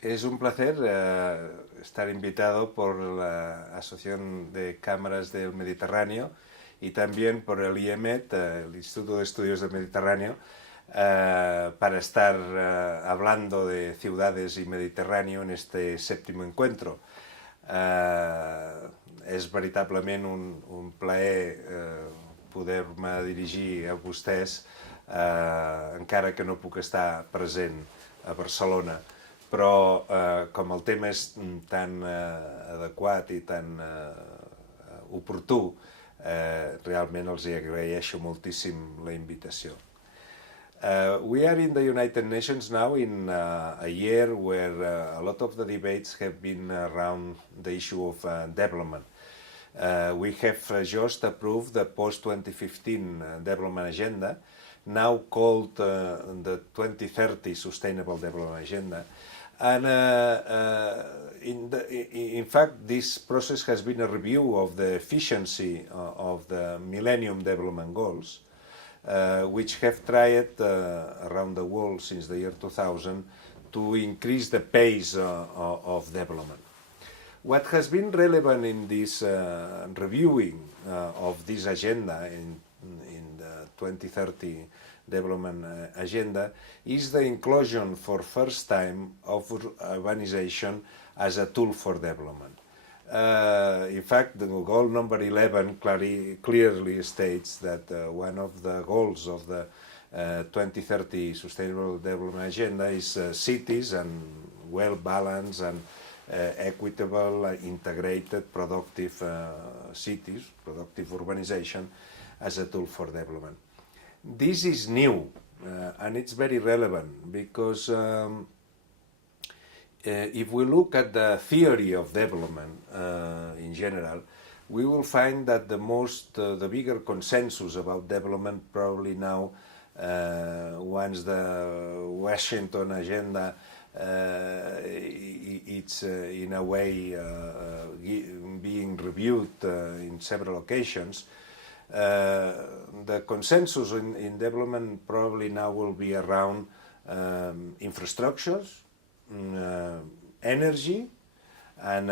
Es un placer estar invitado por la Asociación de Cámaras del Mediterráneo y también por el IEMET, el Instituto de Estudios del Mediterráneo, para estar hablando de ciudades y Mediterráneo en este séptimo encuentro. És veritablement un plaer poder-me dirigir a vostès, encara que no puc estar present a Barcelona, però com el tema és tan adequat i tan oportú, realment els agraeixo moltíssim la invitació. We are in the United Nations now in a year where a lot of the debates have been around the issue of development. We have just approved the post-2015 development agenda, now called the 2030 Sustainable Development Agenda. And in fact, this process has been a review of the efficiency of the Millennium Development Goals, which have tried around the world since the year 2000 to increase the pace of development. What has been relevant in this reviewing of this agenda in the 2030 development agenda is the inclusion for first time of urbanization as a tool for development. In fact, the goal number 11 clearly states that one of the goals of the 2030 Sustainable Development Agenda is cities and well-balanced and equitable, integrated, productive cities, productive urbanization as a tool for development. This is new and it's very relevant because if we look at the theory of development in general, we will find that the bigger consensus about development probably now, once the Washington agenda it's in a way being reviewed in several occasions, the consensus in development probably now will be around infrastructures, energy, and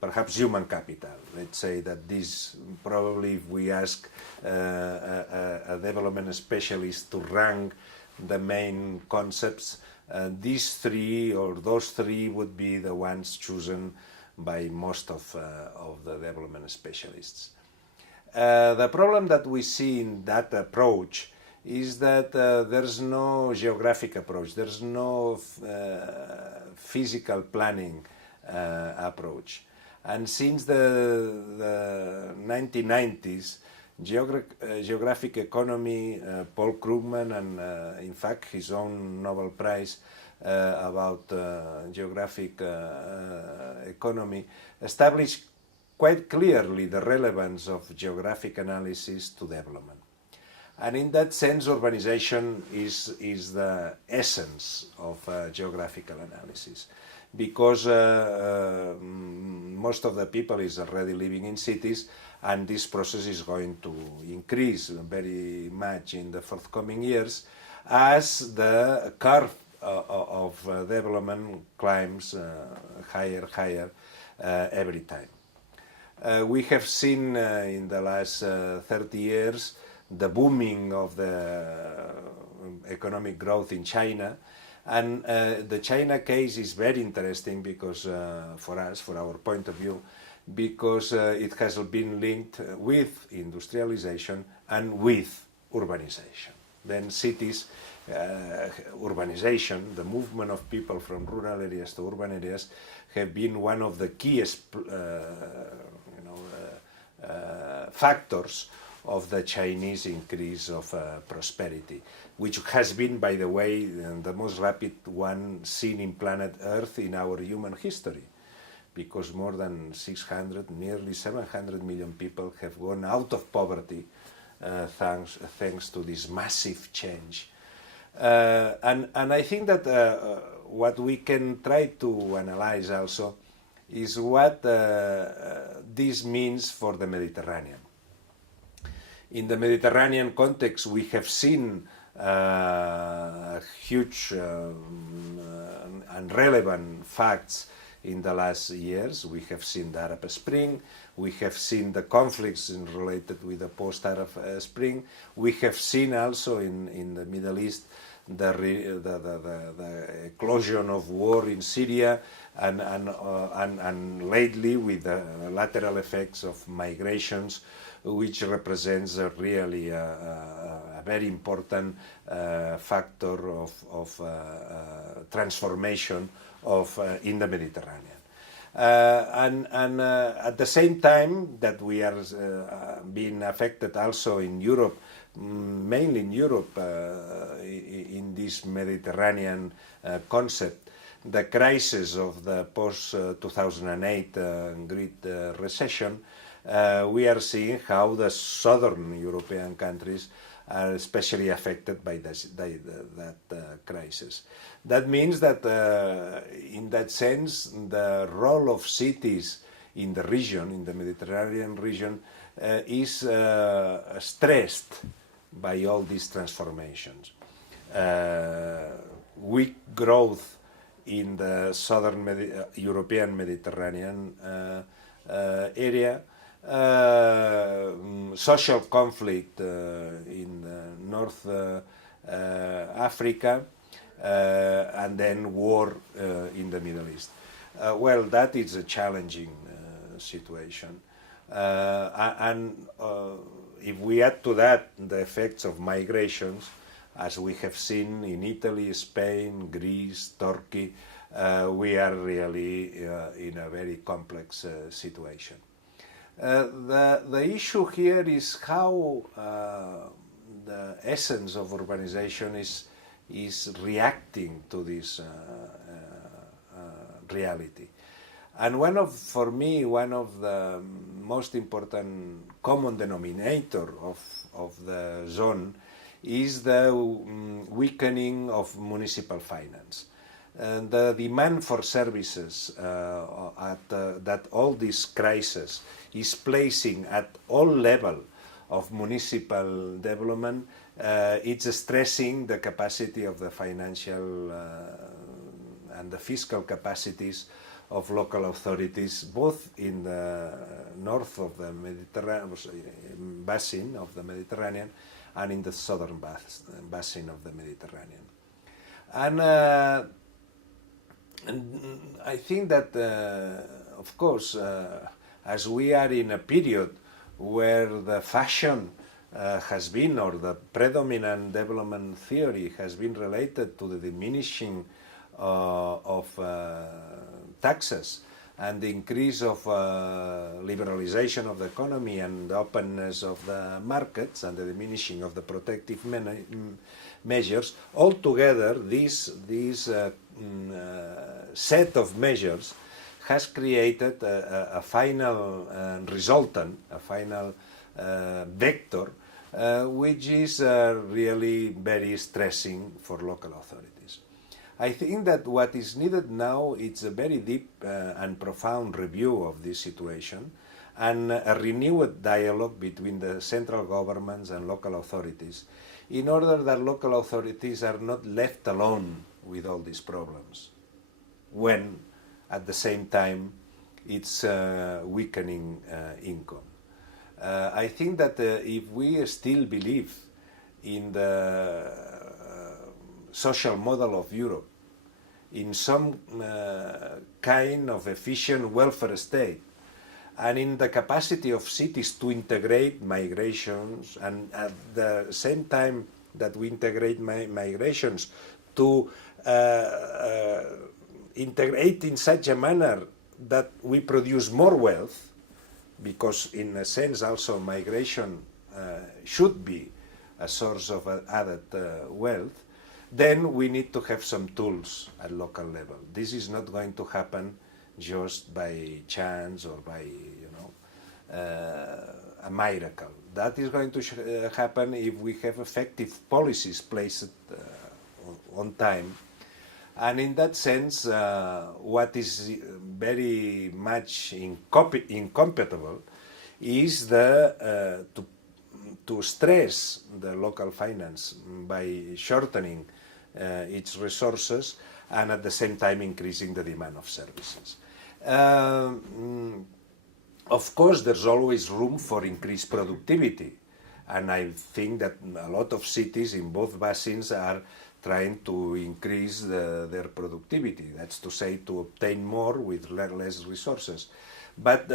perhaps human capital. Let's say that this probably, if we ask a development specialist to rank the main concepts, these three or those three would be the ones chosen by most of the development specialists. The problem that we see in that approach is that there's no geographic approach, there's no physical planning approach. And since the 1990s, geographic economy, Paul Krugman, and in fact his own Nobel Prize about geographic economy, established quite clearly the relevance of geographic analysis to development. And in that sense, urbanization is the essence of geographical analysis, because most of the people is already living in cities, and this process is going to increase very much in the forthcoming years as the curve of development climbs higher every time. We have seen in the last 30 years the booming of the economic growth in China, and the China case is very interesting because for us, for our point of view, because it has been linked with industrialization and with urbanization. Then cities, urbanization, the movement of people from rural areas to urban areas, have been one of the keyest factors of the Chinese increase of prosperity, which has been, by the way, the most rapid one seen in planet Earth in our human history, because more than 600, nearly 700 million people have gone out of poverty thanks to this massive change. And I think that what we can try to analyze also is what this means for the Mediterranean. In the Mediterranean context, we have seen a huge and relevant facts in the last years. We have seen the Arab Spring, we have seen the conflicts related with the post-Arab Spring, we have seen also in the Middle East the eclosion of war in Syria, and lately with the lateral effects of migrations, which represents really a very important factor of transformation in the Mediterranean. And at the same time that we are being affected also in Europe, mainly in Europe, in this Mediterranean concept, the crisis of the post-2008 Great Recession, we are seeing how the southern European countries are especially affected by that crisis. That means that in that sense, the role of cities in the region, in the Mediterranean region, is stressed by all these transformations. Weak growth in the southern European Mediterranean area, social conflict in North Africa, and then war in the Middle East. Well, that is a challenging situation. And if we add to that the effects of migrations, as we have seen in Italy, Spain, Greece, Turkey, we are really in a very complex situation. The issue here is how the essence of urbanization is reacting to this reality. And for me, one of the most important common denominator of the zone is the weakening of municipal finance. The demand for services that all this crisis is placing at all level of municipal development, it's stressing the capacity of the financial and the fiscal capacities of local authorities, both in the north of the Mediterranean basin of the Mediterranean and in the southern basin of the Mediterranean. And I think that, of course, as we are in a period where the fashion has been, or the predominant development theory has been related to the diminishing of taxes and the increase of liberalization of the economy and the openness of the markets and the diminishing of the protective measures, altogether this set of measures has created a final resultant, a final vector, which is really very stressing for local authorities. I think that what is needed now is a very deep and profound review of this situation and a renewed dialogue between the central governments and local authorities in order that local authorities are not left alone with all these problems when at the same time it's weakening income. I think that if we still believe in the social model of Europe, in some kind of efficient welfare state, and in the capacity of cities to integrate migrations, and at the same time that we integrate migrations, to integrate in such a manner that we produce more wealth, because in a sense also migration should be a source of added wealth, then we need to have some tools at local level. This is not going to happen just by chance or by a miracle. That is going to happen if we have effective policies placed on time. And in that sense, what is very much incompatible is to stress the local finance by shortening its resources and at the same time increasing the demand of services. Of course, there's always room for increased productivity, and I think that a lot of cities in both basins are trying to increase their productivity. That's to say, to obtain more with less resources. But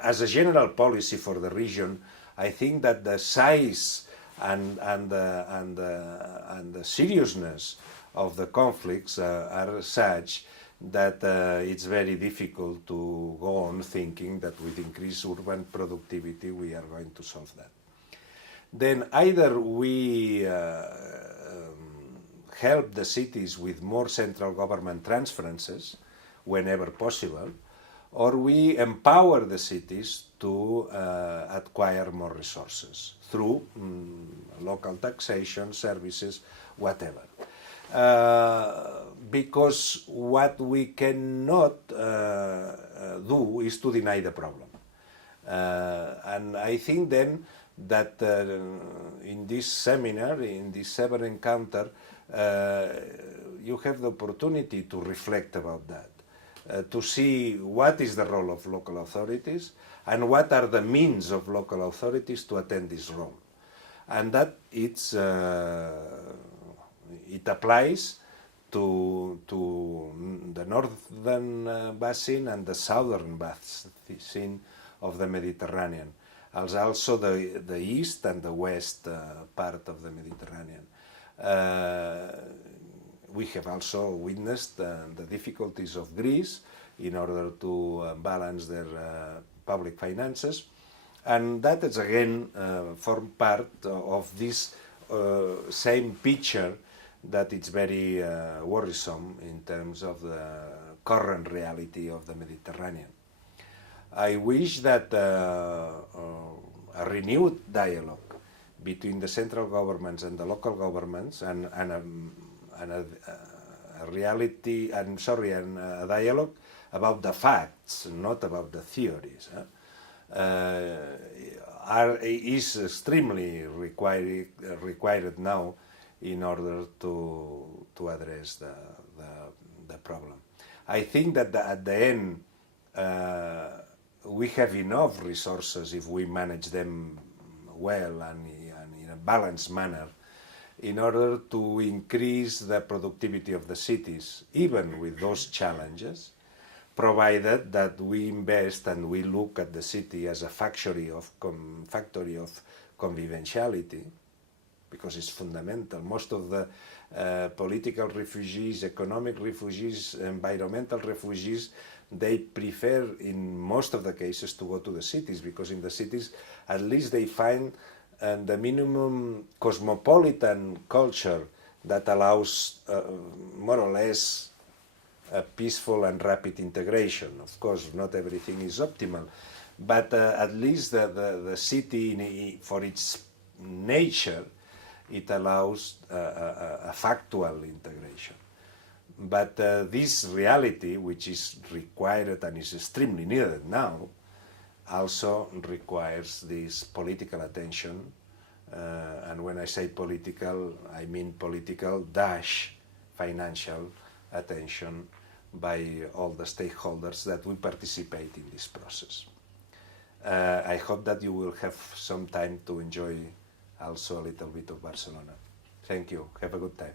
as a general policy for the region, I think that the size and the seriousness of the conflicts are such that it's very difficult to go on thinking that with increased urban productivity we are going to solve that. Then either we help the cities with more central government transferences whenever possible, or we empower the cities to acquire more resources through local taxation, services, whatever. Because what we cannot do is to deny the problem. And I think then that in this seminar, in this VII encounter, you have the opportunity to reflect about that, to see what is the role of local authorities and what are the means of local authorities to attend this role. And that it applies to the northern basin and the southern basin of the Mediterranean, as also the east and the west part of the Mediterranean. We have also witnessed the difficulties of Greece in order to balance their public finances, and that is again form part of this same picture that it's very worrisome in terms of the current reality of the Mediterranean. I wish that a renewed dialogue between the central governments and the local governments and a dialogue about the facts, not about the theories, is extremely required now in order to address the problem. I think that at the end we have enough resources if we manage them well and in a balanced manner in order to increase the productivity of the cities, even with those challenges, provided that we invest and we look at the city as a factory of conviviality, because it's fundamental. Most of the political refugees, economic refugees, environmental refugees, they prefer, in most of the cases, to go to the cities, because in the cities, at least they find the minimum cosmopolitan culture that allows more or less a peaceful and rapid integration. Of course, not everything is optimal, but at least the city, for its nature, it allows a factual integration. But this reality, which is required and is extremely needed now, also requires this political attention. And when I say political, I mean political dash financial attention by all the stakeholders that will participate in this process. I hope that you will have some time to enjoy also a little bit of Barcelona. Thank you. Have a good time.